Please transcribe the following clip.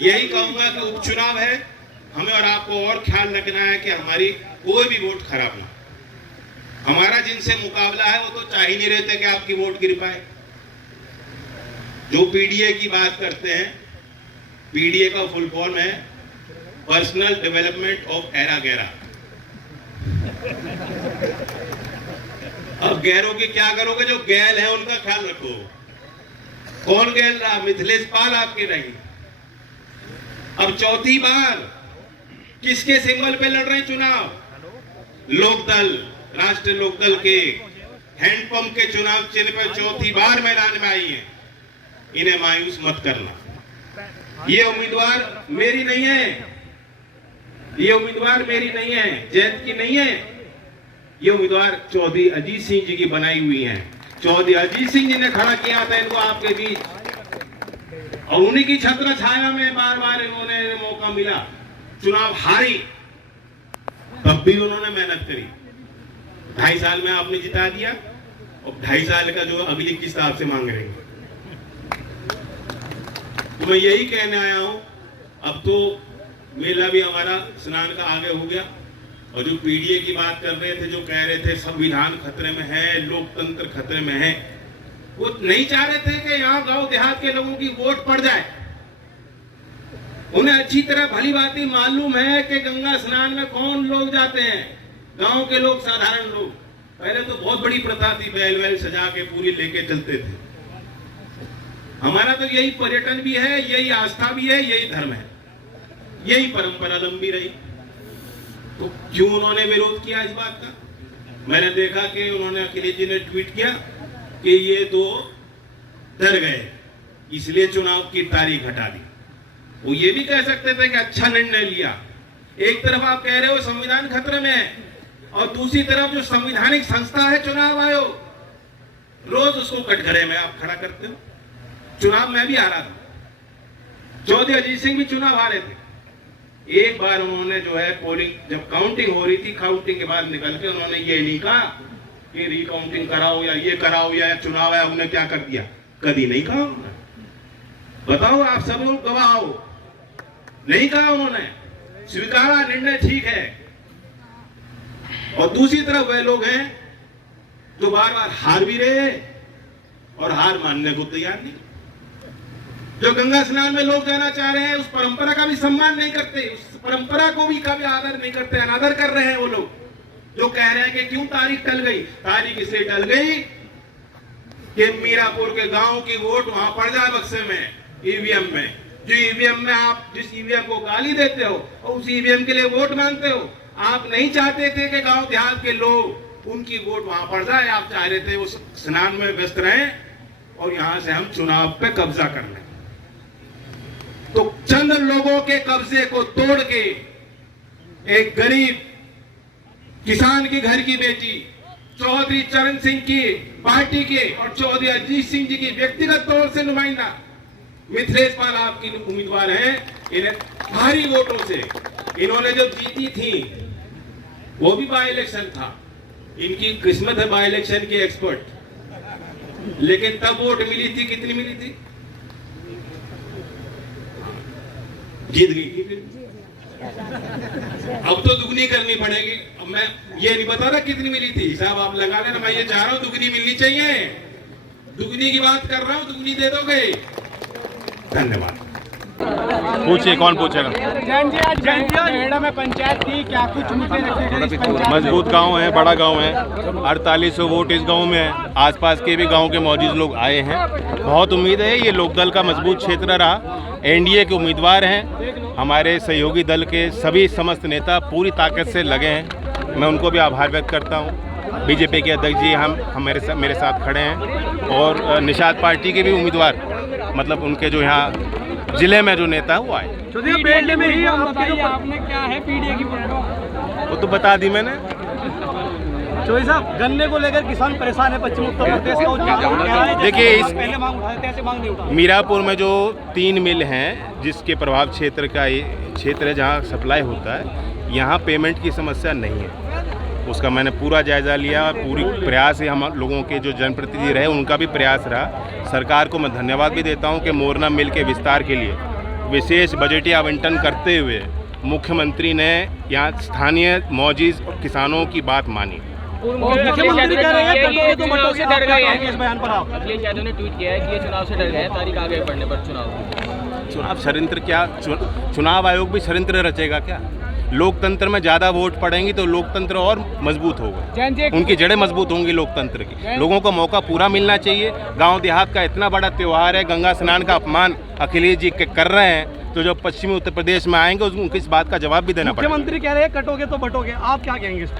यही कहूंगा कि उपचुनाव है, हमें और आपको और ख्याल रखना है कि हमारी कोई भी वोट खराब ना। हमारा जिनसे मुकाबला है वो तो चाह ही नहीं रहते कि आपकी वोट गिर पाए। जो पीडीए की बात करते हैं, पीडीए का फुल फॉर्म है पर्सनल डेवलपमेंट ऑफ एरा गैरा। अब गैरों की क्या करोगे? जो गैल है उनका ख्याल रखो। कौन गैल रहा? मिथिलेश पाल आपके नहीं। अब चौथी बार किसके सिंबल पे लड़ रहे हैं चुनाव? लोकदल, राष्ट्रीय लोकदल के हैंडपंप के चुनाव चिन्ह पर चौथी बार मैदान में आई है। इन्हें मायूस मत करना। ये उम्मीदवार मेरी नहीं है, ये उम्मीदवार मेरी नहीं है, जैत की नहीं है। ये उम्मीदवार चौधरी अजीत सिंह जी की बनाई हुई है। चौधरी अजीत सिंह जी ने खड़ा किया था इनको आपके बीच, और उन्हीं की छत्र छाया में बार बार इन्होंने मौका मिला, चुनाव हारी, तब भी उन्होंने मेहनत करी। 2.5 साल में आपने जिता दिया, और 2.5 साल का जो अगली किस्त आपसे मांग रहे हैं। तो मैं यही कहने आया हूं, अब तो मेला भी हमारा स्नान का आगे हो गया। और जो पीडीए की बात कर रहे थे, जो कह रहे थे संविधान खतरे में है, लोकतंत्र खतरे में है, वो नहीं चाह रहे थे कि यहाँ गांव देहात के लोगों की वोट पड़ जाए। उन्हें अच्छी तरह भली भांति मालूम है कि गंगा स्नान में कौन लोग जाते हैं, गांव के लोग, साधारण लोग। पहले तो बहुत बड़ी प्रथा थी, बैल वैल सजा के पूरी लेके चलते थे। हमारा तो यही पर्यटन भी है, यही आस्था भी है, यही धर्म है, यही परंपरा लंबी रही। तो क्यों उन्होंने विरोध किया इस बात का? मैंने देखा कि उन्होंने, अखिलेश जी ने ट्वीट किया कि ये तो डर गए, इसलिए चुनाव की तारीख हटा दी। वो ये भी कह सकते थे कि अच्छा निर्णय लिया। एक तरफ आप कह रहे हो संविधान खतरे में है, और दूसरी तरफ जो संवैधानिक संस्था है चुनाव आयोग, रोज उसको कटघरे में आप खड़ा करते हो। चुनाव में भी हारा था, चौधरी अजीत सिंह भी चुनाव हारे थे। एक बार उन्होंने जो है पोलिंग, जब काउंटिंग हो रही थी, काउंटिंग के बाद निकल के उन्होंने ये नहीं कहा कि रिकाउंटिंग कराओ या ये कराओ या चुनाव है हमने क्या कर दिया, कभी नहीं कहा उन्होंने। बताओ, आप सब लोग गवाह हो, नहीं कहा उन्होंने, स्वीकारा निर्णय ठीक है। और दूसरी तरफ वह लोग हैं जो बार बार हार भी रहे और हार मानने को तैयार नहीं। जो गंगा स्नान में लोग जाना चाह रहे हैं, उस परंपरा का भी सम्मान नहीं करते, उस परंपरा को भी कभी आदर नहीं करते, अनादर कर रहे हैं वो लोग जो कह रहे हैं कि क्यों तारीख टल गई। तारीख इसलिए टल गई कि मीरापुर के गांव की वोट वहां पड़ जाए बक्से में, ईवीएम में। जो ईवीएम में आप जिस ईवीएम को गाली देते हो और उस ईवीएम के लिए वोट मांगते हो, आप नहीं चाहते थे कि गांव देहात के लोग, उनकी वोट वहां पड़ जाए। आप चाह रहे थे वो स्नान में व्यस्त रहें और यहां से हम चुनाव पे कब्जा कर लें। तो चंद लोगों के कब्जे को तोड़ के एक गरीब किसान के घर की बेटी, चौधरी चरण सिंह की पार्टी के और चौधरी अजीत सिंह जी की व्यक्तिगत तौर से नुमाइंदा मिथिलेश पाल आपकी उम्मीदवार हैं। इन्हें भारी वोटों से इन्होंने जो जीती थी, वो भी बाय इलेक्शन था। इनकी किस्मत है बाय इलेक्शन की एक्सपर्ट। लेकिन तब वोट मिली थी, कितनी मिली थी? जीत गई थी फिर। अब तो दुगनी करनी पड़ेगी। अब मैं ये नहीं बता रहा कितनी मिली थी, हिसाब आप लगा लेना। मैं ये चाह रहा हूं दुगनी मिलनी चाहिए, दुगनी की बात कर रहा हूं, दुगनी दे दोगे। धन्यवाद। पूछिए, कौन पूछेगा? में पंचायत की क्या कुछ मुद्दे रखे? मजबूत गांव है, बड़ा गांव है, 4800 वोट इस गांव में है। आसपास के भी गांव के मौजूद लोग आए हैं। बहुत उम्मीद है ये लोकदल का मजबूत क्षेत्र रहा। एनडीए के उम्मीदवार हैं, हमारे सहयोगी दल के सभी समस्त नेता पूरी ताकत से लगे हैं। मैं उनको भी आभार व्यक्त करता हूँ। बीजेपी के अध्यक्ष जी हम मेरे साथ खड़े हैं, और निषाद पार्टी के भी उम्मीदवार, मतलब उनके जो यहाँ जिले में जो नेता है वो आए। आपने क्या है पीडीए की? वो तो बता दी मैंने। चौधरी साहब, गन्ने को लेकर किसान परेशान है पश्चिम उत्तर प्रदेश का। देखिए, इस पहले मांग उठाए थे, ऐसे मांग नहीं उठा। मीरापुर में जो 3 मिल हैं, जिसके प्रभाव क्षेत्र का ये क्षेत्र है जहाँ सप्लाई होता है, यहाँ पेमेंट की समस्या नहीं है। उसका मैंने पूरा जायज़ा लिया। पूरी प्रयास है हम लोगों के जो जनप्रतिनिधि रहे, उनका भी प्रयास रहा। सरकार को मैं धन्यवाद भी देता हूँ कि मोरना मिल के विस्तार के लिए विशेष बजटीय आवंटन करते हुए मुख्यमंत्री ने यहाँ स्थानीय मौजूद किसानों की बात मानी। मुख्यमंत्री कह रहे हैं कटोगे तो बटोगे, आप क्या कहेंगे इस बयान पर आप? अखिलेश यादव ने ट्वीट किया है कि ये चुनाव से डर गए हैं, तारीख आगे बढ़ने पर चुनाव षड्यंत्र क्या? चुनाव आयोग भी षड्यंत्र रचेगा क्या? लोकतंत्र में ज़्यादा वोट पड़ेंगी तो लोकतंत्र और मजबूत होगा, उनकी जड़ें मजबूत होंगी लोकतंत्र की। लोगों को मौका पूरा मिलना चाहिए। गांव देहात का इतना बड़ा त्यौहार है, गंगा स्नान का अपमान अखिलेश जी कर रहे हैं, तो जब पश्चिमी उत्तर प्रदेश में आएंगे उनको इस बात का जवाब भी देना पड़ेगा। मुख्यमंत्री कह रहे हैं कटोगे तो बटोगे, आप क्या कहेंगे इस पर?